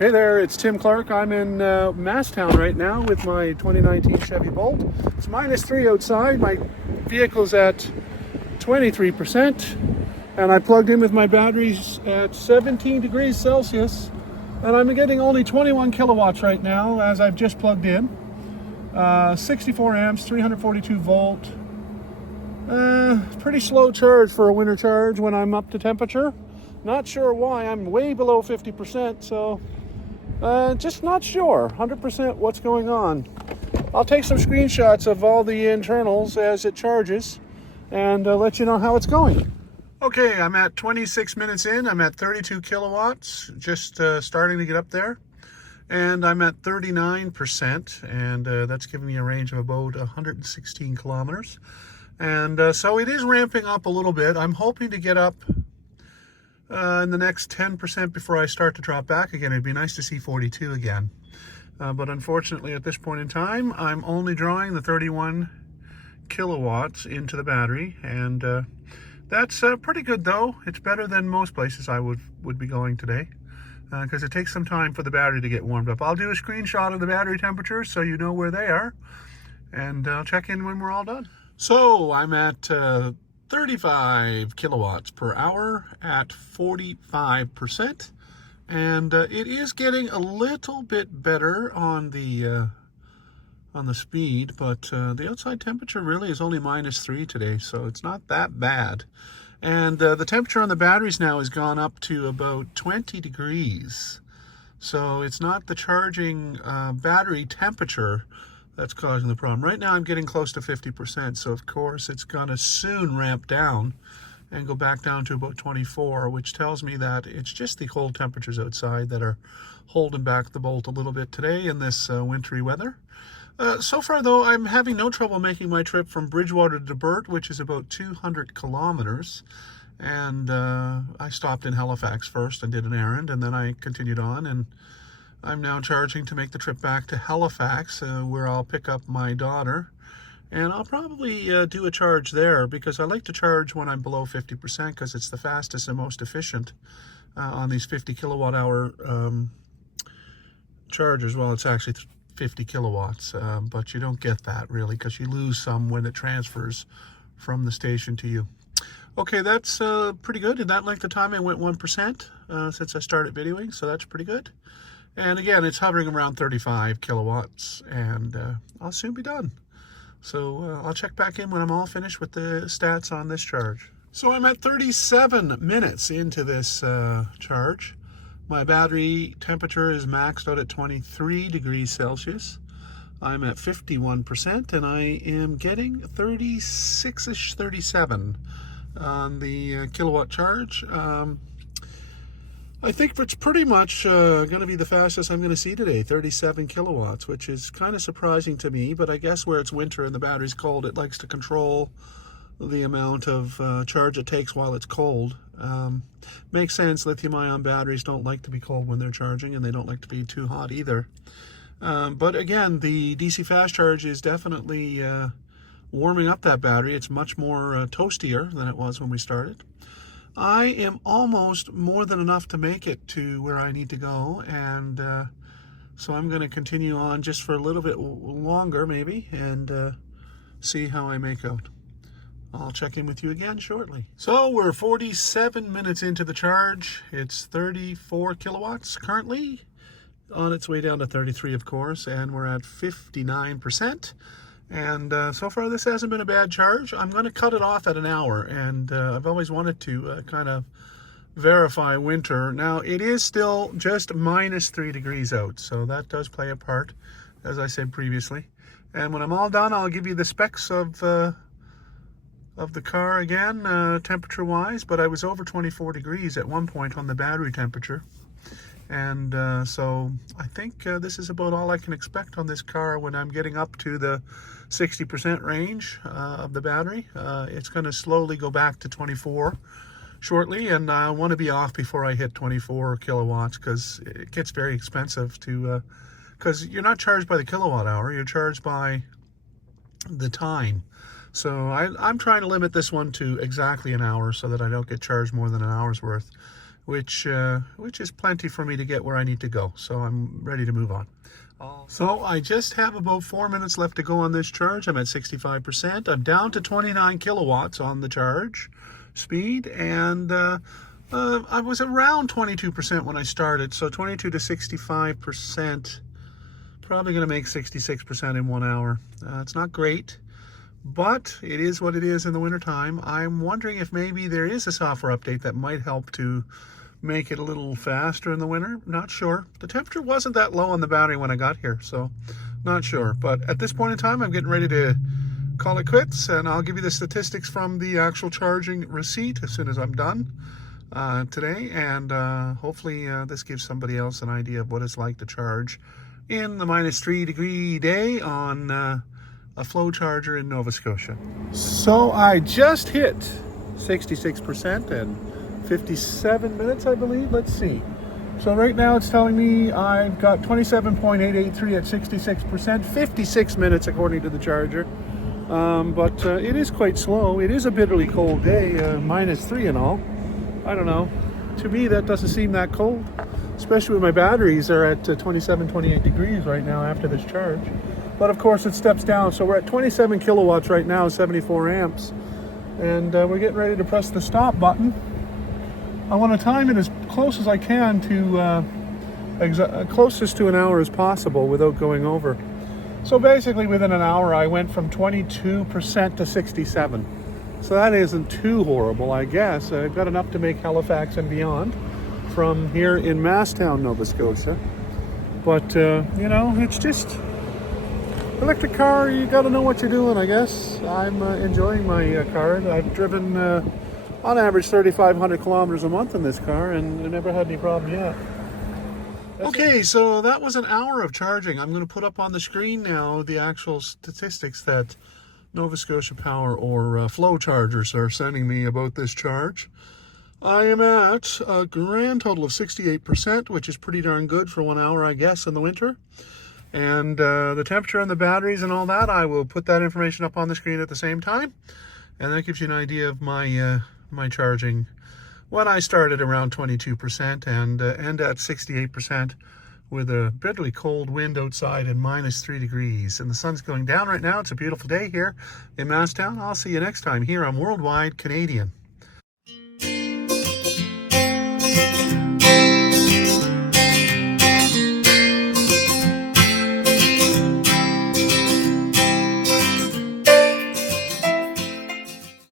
Hey there, it's Tim Clark. I'm in Masstown right now with my 2019 Chevy Bolt. It's -3 outside. My vehicle's at 23%, and I plugged in with my batteries at 17 degrees Celsius, and I'm getting only 21 kilowatts right now as I've just plugged in. 64 amps, 342 volt. Pretty slow charge for a winter charge when I'm up to temperature. Not sure why. I'm way below 50%, so just not sure 100% what's going on. I'll take some screenshots of all the internals as it charges and let you know how it's going. Okay, I'm at 26 minutes in. I'm at 32 kilowatts, just starting to get up there. And I'm at 39%, and that's giving me a range of about 116 kilometers. And so it is ramping up a little bit. I'm hoping to get up in the next 10% before I start to drop back again. It'd be nice to see 42 again. But unfortunately, at this point in time, I'm only drawing the 31 kilowatts into the battery. And that's pretty good, though. It's better than most places I would be going today, because it takes some time for the battery to get warmed up. I'll do a screenshot of the battery temperature so you know where they are. And I'll check in when we're all done. So I'm at 35 kilowatts per hour at 45%, and it is getting a little bit better on the speed, but the outside temperature really is only -3 today, so it's not that bad. And the temperature on the batteries now has gone up to about 20 degrees, so it's not the charging battery temperature that's causing the problem. Right now I'm getting close to 50%, so of course it's gonna soon ramp down and go back down to about 24, which tells me that it's just the cold temperatures outside that are holding back the Bolt a little bit today in this wintry weather. So far though, I'm having no trouble making my trip from Bridgewater to Burt, which is about 200 kilometers. And I stopped in Halifax first and did an errand, and then I continued on, and I'm now charging to make the trip back to Halifax, where I'll pick up my daughter. And I'll probably do a charge there, because I like to charge when I'm below 50%, because it's the fastest and most efficient on these 50 kilowatt hour chargers. Well, it's actually 50 kilowatts, but you don't get that really, because you lose some when it transfers from the station to you. Okay, that's pretty good. In that length of time, I went 1% since I started videoing, so that's pretty good. And again, it's hovering around 35 kilowatts, and I'll soon be done. So I'll check back in when I'm all finished with the stats on this charge. So I'm at 37 minutes into this charge. My battery temperature is maxed out at 23 degrees Celsius. I'm at 51%, and I am getting 36-ish, 37 on the kilowatt charge. I think it's pretty much going to be the fastest I'm going to see today, 37 kilowatts, which is kind of surprising to me, but I guess where it's winter and the battery's cold, it likes to control the amount of charge it takes while it's cold. Makes sense. Lithium-ion batteries don't like to be cold when they're charging, and they don't like to be too hot either. But again, the DC fast charge is definitely warming up that battery. It's much more toastier than it was when we started. I am almost more than enough to make it to where I need to go, and so I'm going to continue on just for a little bit longer maybe, and see how I make out. I'll check in with you again shortly. So we're 47 minutes into the charge. It's 34 kilowatts currently, on its way down to 33 of course, and we're at 59%. And so far this hasn't been a bad charge. I'm going to cut it off at an hour, and I've always wanted to kind of verify winter. Now it is still just -3 degrees out, so that does play a part, as I said previously. And when I'm all done, I'll give you the specs of the car again, temperature wise, but I was over 24 degrees at one point on the battery temperature. And so I think this is about all I can expect on this car when I'm getting up to the 60% range of the battery. It's going to slowly go back to 24 shortly, and I want to be off before I hit 24 kilowatts, because it gets very expensive to, because you're not charged by the kilowatt hour, you're charged by the time. So I'm trying to limit this one to exactly an hour so that I don't get charged more than an hour's worth, which is plenty for me to get where I need to go. So I'm ready to move on. So I just have about 4 minutes left to go on this charge. I'm at 65%. I'm down to 29 kilowatts on the charge speed, and I was around 22% when I started, so 22 to 65%, probably going to make 66% in 1 hour. It's not great, but it is what it is in the wintertime. I'm wondering if maybe there is a software update that might help to make it a little faster in the winter. Not sure. The temperature wasn't that low on the battery when I got here, so not sure. But at this point in time, I'm getting ready to call it quits, and I'll give you the statistics from the actual charging receipt as soon as I'm done today, and hopefully this gives somebody else an idea of what it's like to charge in the -3 degree day on a flow charger in Nova Scotia. So I just hit 66% and 57 minutes, I believe. Let's see. So right now it's telling me I've got 27.883 at 66%, 56 minutes according to the charger. But it is quite slow. It is a bitterly cold day, -3 and all. I don't know. To me, that doesn't seem that cold, especially when my batteries are at 27, 28 degrees right now after this charge. But of course it steps down. So we're at 27 kilowatts right now, 74 amps. And we're getting ready to press the stop button. I want to time it as close as I can to closest to an hour as possible without going over. So basically within an hour I went from 22% to 67. So that isn't too horrible, I guess. I've got enough to make Halifax and beyond from here in Masstown, Nova Scotia. But you know, it's just electric car. You got to know what you're doing, I guess. I'm enjoying my car. I've driven on average 3,500 kilometers a month in this car, and I never had any problem yet. Okay, so that was an hour of charging. I'm going to put up on the screen now the actual statistics that Nova Scotia Power or Flow Chargers are sending me about this charge. I am at a grand total of 68%, which is pretty darn good for 1 hour, I guess, in the winter. And the temperature and the batteries and all that, I will put that information up on the screen at the same time. And that gives you an idea of my my charging when I started around 22% and end at 68% with a bitterly cold wind outside and -3 degrees. And the sun's going down right now. It's a beautiful day here in Masstown. I'll see you next time here on Worldwide Canadian.